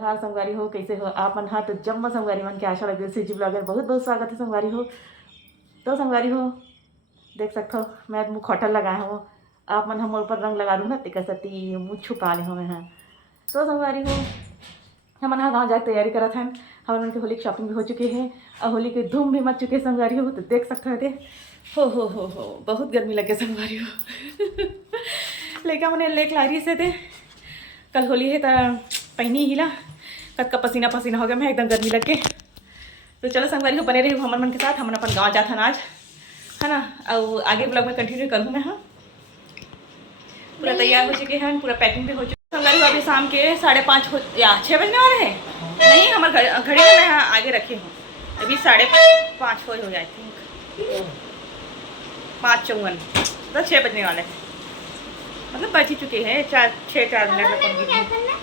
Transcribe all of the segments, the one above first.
हाँ संगवारी हो, कैसे हो आप मन? हाँ तो जम्मा संगवारी मन के आशा लगे से जी ब्लॉगर बहुत बहुत स्वागत है संगवारी हो। तो संगवारी हो देख सकते हो मैं मुँह खोटल लगाए हो, आप मन हम ऊपर रंग लगा दूँ ना तिका सती मुँह छुपा ले हमें। हाँ तो संगवारी हो हम हाँ गाँव जाके तैयारी करा था। हमारे मन के होली की शॉपिंग भी हो चुके हैं और होली के धूम भी मच चुके हैं संगवारी हो। तो देख सकते हो हो बहुत गर्मी लगे संगवारी हो। लेकिन मैंने लेक लारी से थे कल होली है तो पहनी हिला कद का पसीना पसीना हो गया मैं एकदम गर्मी लग के। तो चलो संगवारी को बने रही हूँ हमारे मन के साथ। हम अपन गाँव जाता ना आज है ना, और आगे ब्लॉग में कंटिन्यू करूँ मैं। हाँ पूरा तैयार हो चुके हैं, पूरा पैकिंग भी हो चुकी है संगवारी। अभी शाम के 5:30 या 6 बजने वाले हैं। नहीं हमारे घड़ी में मैं आगे रखे हूँ अभी 5:30 हो जाए थिंक 5:54 तो 6 बजने वाले हैं, मतलब बच ही चुके हैं 4 मिनट में।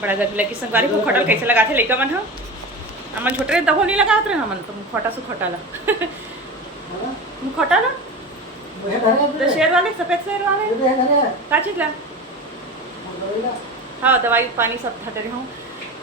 बड़ा गर्मी लगी संगवारी को। खोटल कैसे लगाते लेकर मन हम अमन छोटे दबो नहीं लगाते रहे हमन तो खोटा से खोटाला खोटाला तो शेर वाले सफेद शेर वाले का चीज ला। हाँ दवाई पानी सब था रही हूँ।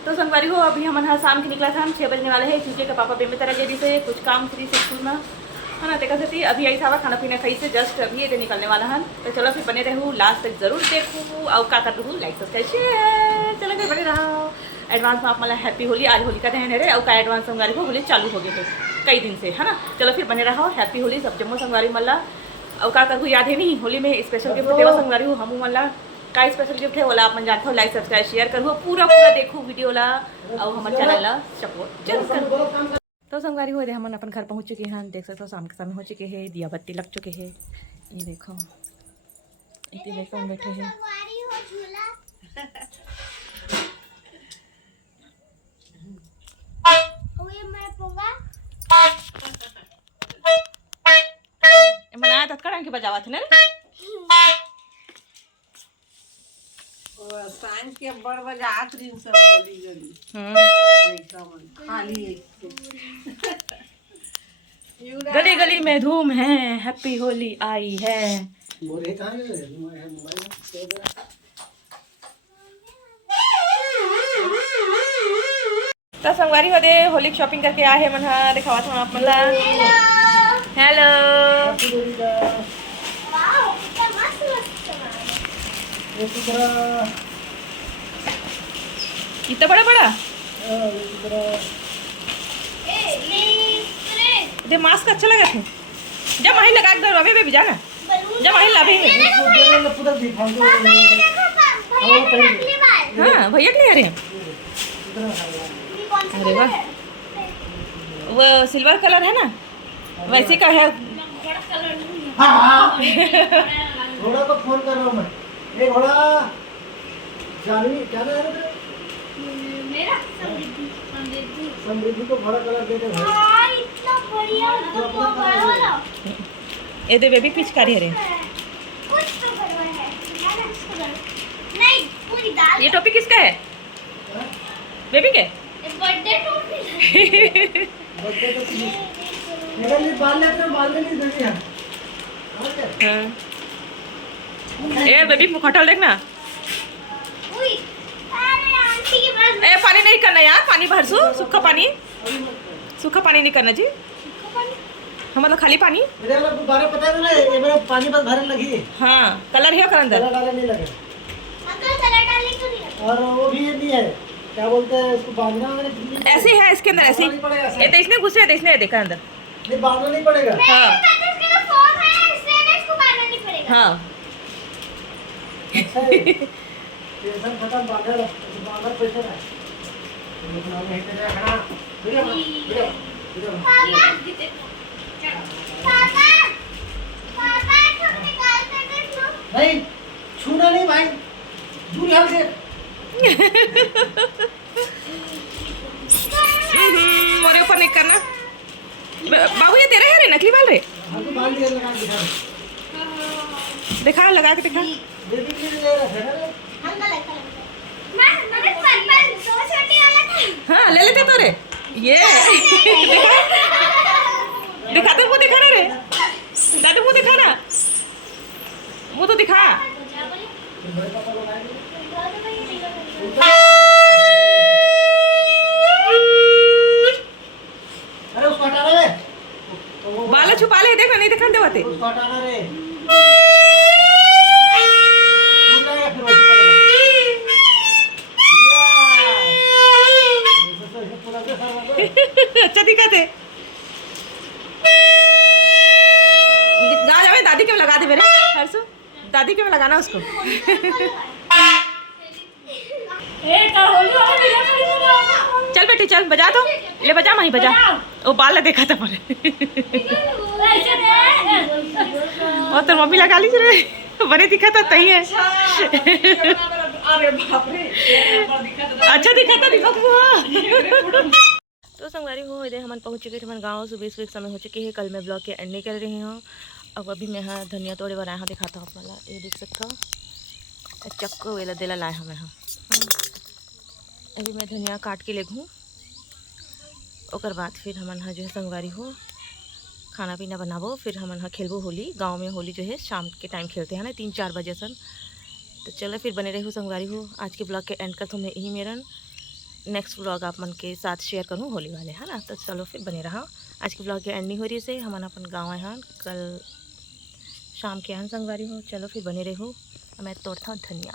तो संगवारी हो अभी हम हाँ शाम के निकला था, हम 6 बजने वाले हैं। चूचे का पापा बेमे तरह गेरी से कुछ काम फ्री से स्कूल में है ना, तेका से अभी आई था खाना पीना खाई से जस्ट अभी ये निकलने वाला है। तो चलो फिर बने रहूँ लास्ट तक जरूर देखूँ और का कर दूँ लाइक सब्सक्राइब शेयर। चलो फिर बने रहो। एडवांस में आप मतलब हैप्पी होली। आज होली का दहन है और का एडवांस संगवारी को होली चालू हो गए थे कई दिन से है ना। चलो फिर बने रहो हैप्पी होली सब जम्मो संगवारी मल्ला। और का करूँ याद है नहीं होली में स्पेशल गिफ्ट देवा संगवारी हूँ हम मल्ला। का स्पेशल गिफ्ट है बोला आप मन जानते हो। लाइक सब्सक्राइब शेयर करूँ पूरा देखूँ वीडियो ला और हमारे चैनल ला सपोर्ट जरूर करूँ। तो संगवारी हो हम अपन घर पहुंच चुके हैं। देख सकते हो शाम के समय हो चुके हैं, दिया बत्ती लग चुके हैं। ये देखो इतने देखो बैठे हैं। मना तत्काल के बजावा थे ना साइंस के बड़ बजात रही सब गली गली खाली गली गली में धूम है, हैप्पी होली आई है। तो संगवारी हो दे होली की शॉपिंग करके आए हैं मन दिखावा था आप मला। हेलो इतना बड़ा बड़ा दे मास्क अच्छा लगा थे। जब माही लगा के अभी भी जाना जब माही लाभे हाँ भैया के लिए आ रहे हैं। अरे वाह वो सिल्वर कलर है ना वैसे का है। घोड़ा को फोन कर रहा हूँ मैं। ये घोड़ा जानवी क्या नाम है तेरा? मेरा समृद्धि को घोड़ा कलर दे दे भाई। हाँ इतना बढ़िया तो बड़ा वाला। ये दे बेबी पिचकारी है रे। कुछ तो बड़ा है नहीं पूरी दाल। ये टोपी किसका है? बेबी के बर्थडे टोपी। बच्चे तो मेरा लिए बाल लेते बाल नहीं देंगे हम। हाँ ए बेबी खोटल देखना। अरे आंटी के पास ए पानी नहीं करना यार, पानी भर सो सूखा पानी नहीं करना जी। हम मतलब खाली पानी मेरे वाला गुब्बारा पता है ना ये मेरा पानी बस भरने लगी है। हाँ कलर है कर अंदर कलर डालने नहीं लगे कलर डालने क्यों नहीं। और वो भी ये नहीं है क्या बोलते हैं उसको बांधना वगैरह ऐसे है इसके अंदर ऐसे ये तो इसने घुसे है इसने देखा अंदर। नहीं बांधना नहीं पड़ेगा। हाँ हाँ टेंशन खत्म बांधर पैसे ना लेकिन अब नहीं तेरे खड़ा वीडियो नहीं छूना नहीं भाई दूर यहाँ से। मोरे ऊपर नहीं करना बाबू। ये तेरा है रे नकली बाल रे। हाँ तो बाल दिया लगा दिखा लगा के दिखा। बेबी के लिए ले रहा है ना हाँ ले लेते तो रे ये दिखा तो वो दिखा ना रे दादू वो दिखा ना वो तो दिखा। देखना नहीं देखना देवाते उसको हटाना रे टूट जाएगा फिर वैसे करेगा ऐसे पूरा के सारा अच्छा दिखा थे गा जावे दादी के में लगा दे मेरे हर्षु दादी के में लगाना उसको चल बेटी चल बजा तो ले बजा माही बजा वो बाल देखा था पर और तो मम्मी लगा ली रे बड़े दिखा था तही है अरे बाप रे अच्छा दिखा था दिखा तो संगवारी हो इधर हम पहुँच चुके थे हमारे गाँव सुबह सुबह समय हो चुके हैं कल मैं ब्लॉग के एंड नहीं कर रही हूँ अब अभी मैं यहाँ धनिया तोड़े बनाया हाँ दिखाता हूँ अपना ये देख सकता हूँ चक्को वेला देला लाया हूँ मैं यहाँ अभी मैं धनिया काट के ले घूँ और बाद फिर हम यहाँ जो है संगवारी हो खाना पीना बनाबो फिर हम यहाँ खेलबो होली गांव में होली जो है शाम के टाइम खेलते हैं ना 3-4 बजे सन तो चलो फिर बने रहो संगवारी हो आज के ब्लॉग के एंड कर तो मैं यही मेरा नेक्स्ट ब्लॉग आप मन के साथ शेयर करूँ होली वाले है ना तो चलो फिर बने रहा आज के ब्लॉग के एंड नहीं हो रही से हम अपन गाँव यहाँ कल शाम के यहाँ संगवारी हो चलो फिर बने रहो मैं तोड़ता हूँ धनिया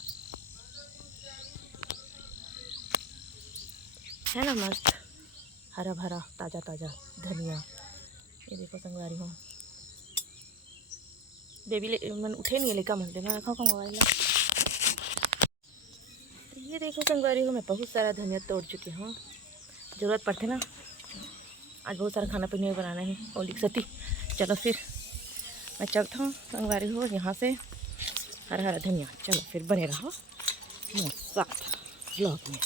है ना मस्त हरा भरा ताज़ा ताज़ा धनिया ये देखो संगवारी हो बेबी मन उठे नहीं है लेका मन देखा रखा का मोबाइल ये देखो संगवारी हो मैं बहुत सारा धनिया तोड़ चुकी हूँ ज़रूरत पड़ते ना आज बहुत सारा खाना पीने बनाना है होली की सती चलो फिर मैं चलता हूँ संगवारी हो यहाँ से हरा हरा धनिया चलो फिर बने रहो साथ ब्लॉग में